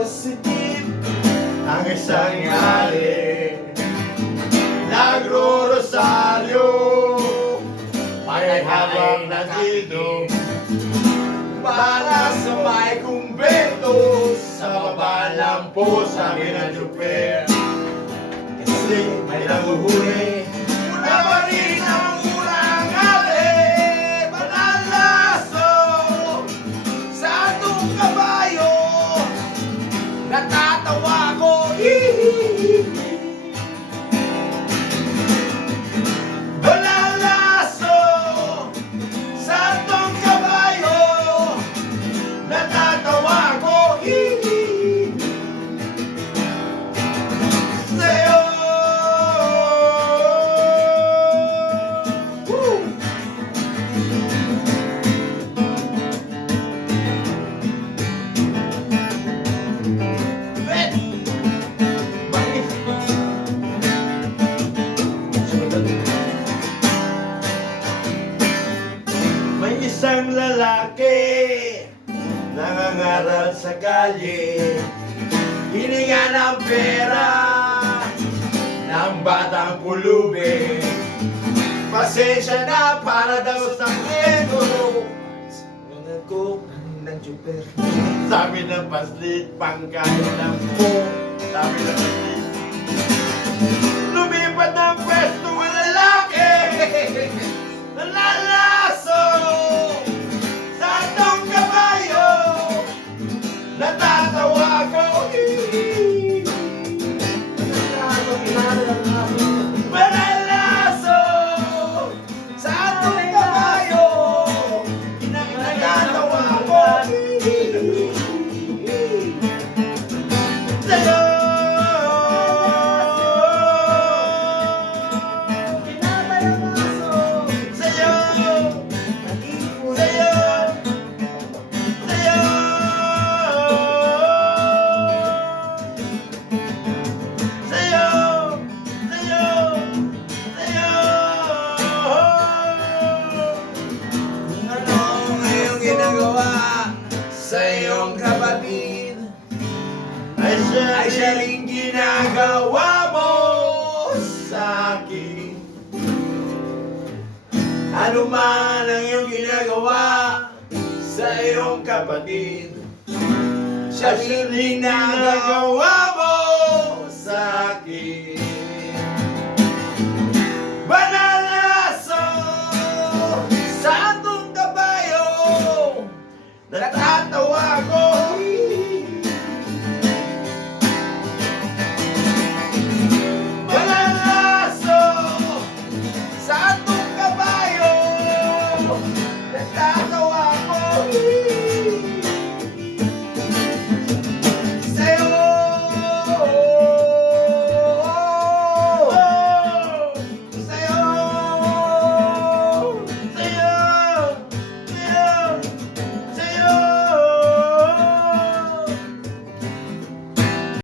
positive ang isang yari. Nagro-rosaryo ay habang nandito para sa may kumbento sa baba lang po sa Minajuper. Kasi may nanguhuli una pa rin ang unang ari. Panalaso sa atong kabayo, natatawa ko. Panalaso sa atong kabayo, natatawa ko. Sa'yo. Woo! Bet! Bakit? May isang lalaki nangangaral sa kalye, hininga ng pera ng batang pulubi. Pasensya na para daw sa ego. Ngunit ko ng super. Sabi ng paslit, pangkain lang po. Sabi ng paslit. Lumipat ng pwesto ang lalaki. Nalalaso sa atong kabayo, natatawa ko. Manalaso sa atong kabayo, natatawa ko. Sa'yo. Sa'yo. Sa'yo. Sa'yo. Sa'yo. Sa'yo. Sa'yo. Ano ang iyong ginagawa sa iyong kapatid ay siya rin ginagawa mo sa akin. Ano man ang iyong ginagawa sa iyong kapatid, siya rin ginagawa